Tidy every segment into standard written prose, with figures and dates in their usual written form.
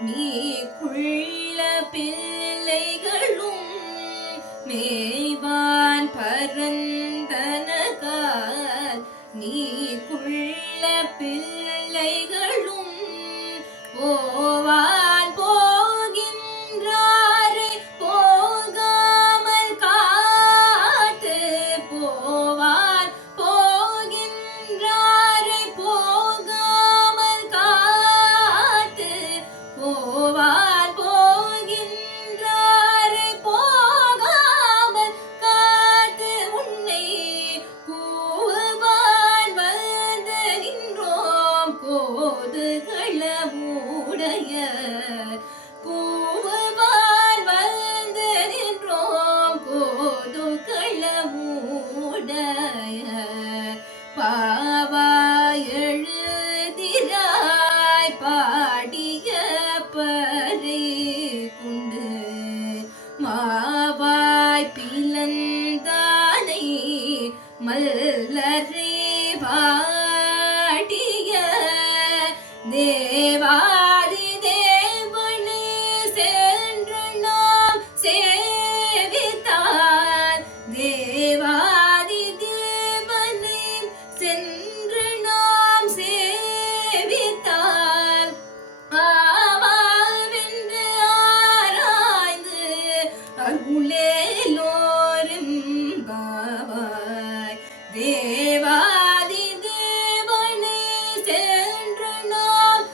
நீக்குள்ள பிள்ளைகளும் மேய்வான் பரந்தனகால் நீக்குள்ள பிள்ளைகளும் போவான் போகின்றாரே போகாமல் காத்து போவான் போகின்றாரே போகாமல் காத்து போவான் போகின்றாரே போகாமல் காத்து உன்னை கூவான் வந்து நின்றோம் கோதுகளமுடைய கூவான் வந்து நின்றோம் கோதுகளமுடைய பாவாய் எழுதிராய் பாடிய பறை கொண்டு மாவாய் பிளந்தானை மல்லரை பாடிய தேவாதி தேவனே சென்று நாம் சேவித்தார் தேவாதி தேவனே சென்று நாம் சேவித்தார் ஆவாவென்று ஆராய்ந்து அருளேலோரும் பாவாய் தேவாதி தேவனே சென்று நாம்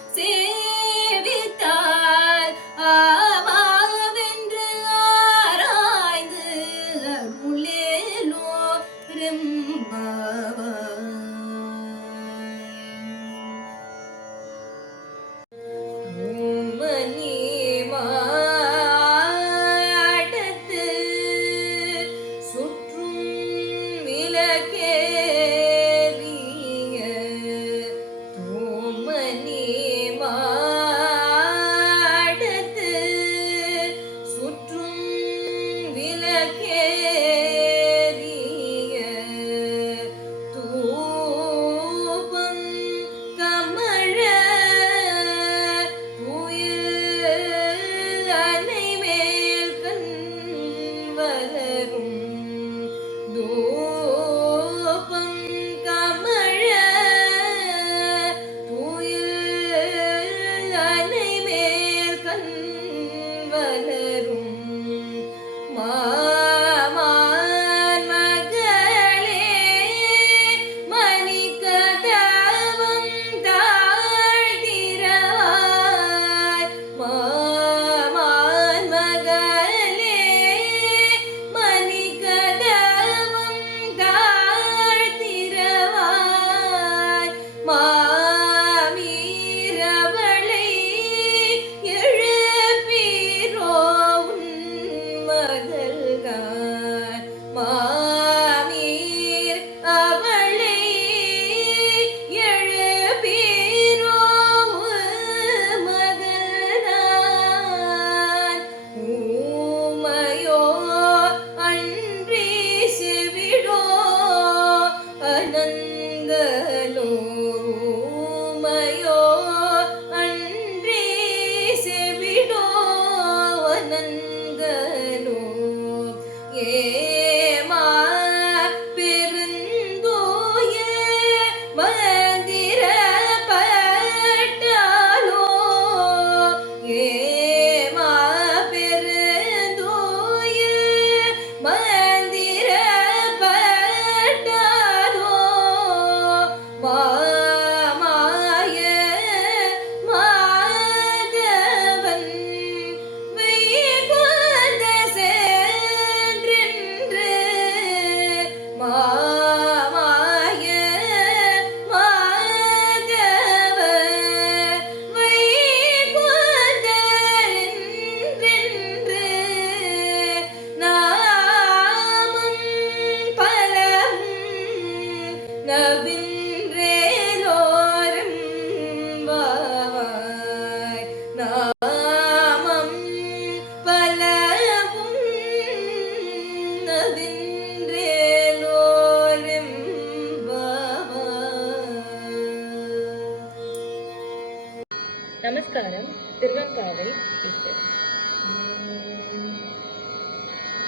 நமஸ்காரம். திருவெம்பாவை இசை.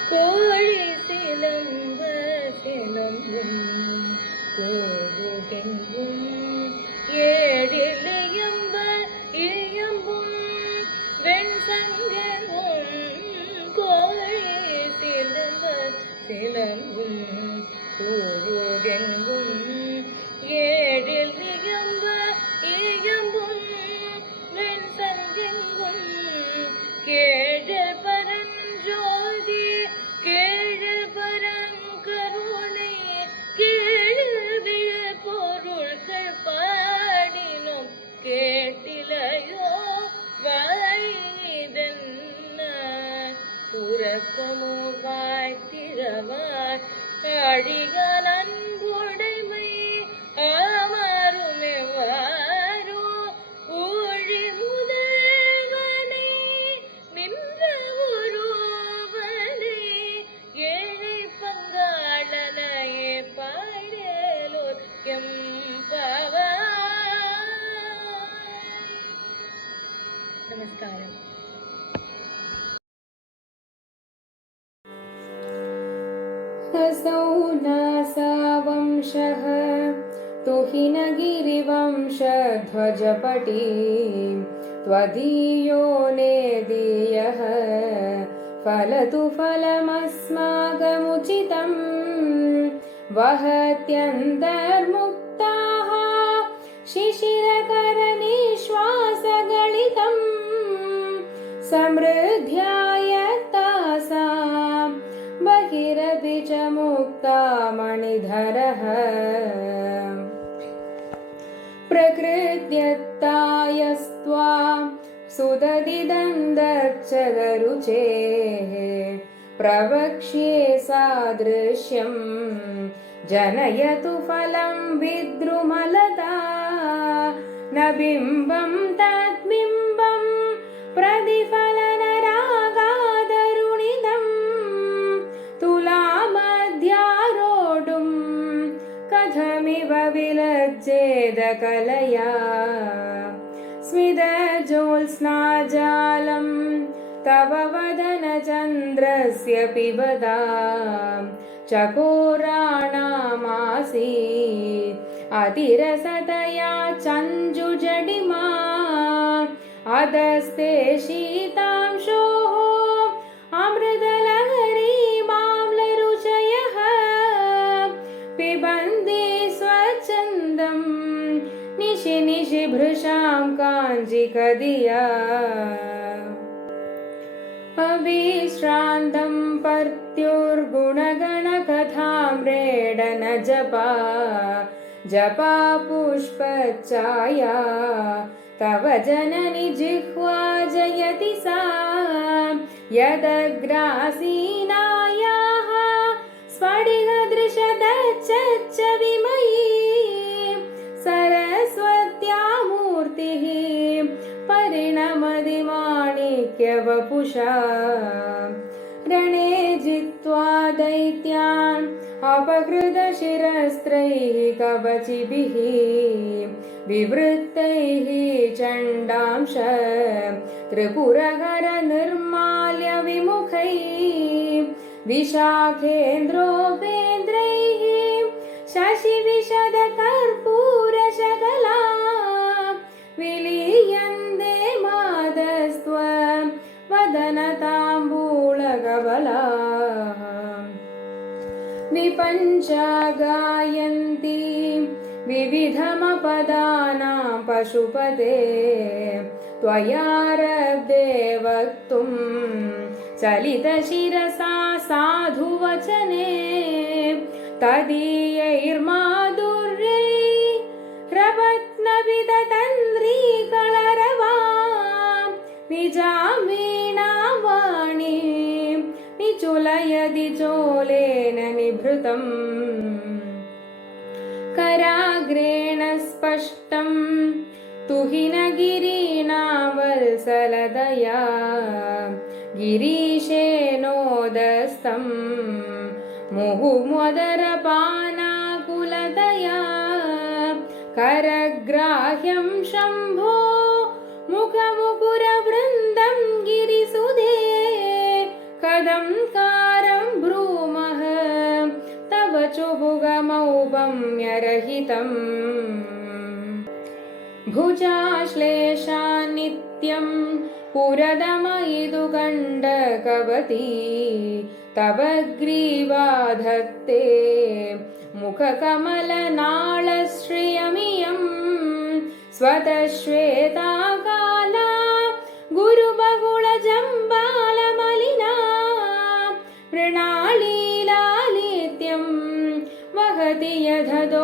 கோழி சிலம்ப சிலம்பும் கோகுகெங்கும் ஏடிலியம்ப இயம்பும் வெண்சங்கமும் கோழி சிலம்ப சிலம்பும் கோகுகெங்கும் ஏடில் இயம்ப இயம்பும் வெண்சங்கெங்கும் கேழல் பரஞ்சோதி கேழல் பரங்கருணை கேள்விய பொருள்கள் பாடினோம் கேட்டிலையோ வாய்தென்ன உறக்கமூர் வாய்த்திரவாய் அழிகால் அன்புடைமை ஆமாறுமெவ்வாரோ ஊழி முதல்வனை நின்ற ஒருவனை ஏழை பங்காளனையே பாடலோர் எம்பாவாய். நமஸ்காரம். असौ नासावंशः तुहिनगिरिवंशध्वजपटी त्वदीयो नेदीयः फलतु फलमस्माकमुचितं वहत्यन्तर्मुक्ताः शिशिरकरनिश्वासगलितं समृद्ध्याय तासां बहिरपि च मुक्ता मणिधरः प्रकृत्यत्तायस्त्वां सुदतिदन्दच्चदरुचेः प्रवक्ष्ये सादृश्यं जनयतु फलं विद्रुमलता न बिम्बं तद्बिम्बं प्रतिफलनरागादरुणिदं तुलामध्यारोढुं कथमिव विलज्जेदकलया स्मितज्योत्स्नाजालं तव वदनचन्द्रस्य पिबदा चकोराणामासीत् अतिरसतया चञ्जुजडिमा अधस्ते शीतांशोः अमृतलहरीमाम्लरुचयः पिबन्ति स्वच्छन्दं निशि निशि भृशां काञ्जिकदिया अविश्रान्तं पर्त्युर्गुणगणकथाम्रेडन जपा जपा पुष्पच्छाया तव जननि जिह्वा जयति सा यदग्रासीनायाः स्फटिकदृशदच्च विमयी सरस्वत्या मूर्तिः परिणमति माणिक्यवपुषा रणे जित्वा दैत्यान् अपकृतशिरस्त्रैः कवचिभिः विवृत्तैः चण्डांश त्रिपुरहर निर्माल्य विमुखैः विशाखेन्द्रोपेन्द्रैः शशिविशदकर्पूरशकला विलीयन्ते मादस्त्व वदनताम्बूलकबला विपञ्चा गायन्ति विविधमपदानां पशुपते त्वयारब्धे वक्तुं चलितशिरसा साधुवचने तदीयैर्माधुर्यैरपत्नविदतन्द्रीकलरवां निजामीनावाणी निचुलयदि चोलेन निभृतं कराग्रेण स्पष्टं तुहिनगिरीणां वत्सलदया गिरीशेनोदस्तं मुहुमोदरपानाकुलतया करग्राह्यं शम्भो मुख परिमितम् भुजाश्लेषा नित्यं पुरदमयिदुगण्डकवती तव ग्रीवाधत्ते मुखकमलनाळश्रियमियं स्वतश्वेताकाला गुरुबहुळजम्बालमलिना मृणालीलालित्यं वहति यधदोहारलतिका